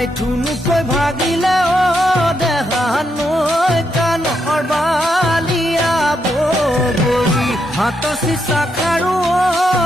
তোমায় ঠুনুকৈ ভাগিলে ও দেহা নৈ কাণৰ বালিয়া বগৰী হাত চিচা খাৰু ও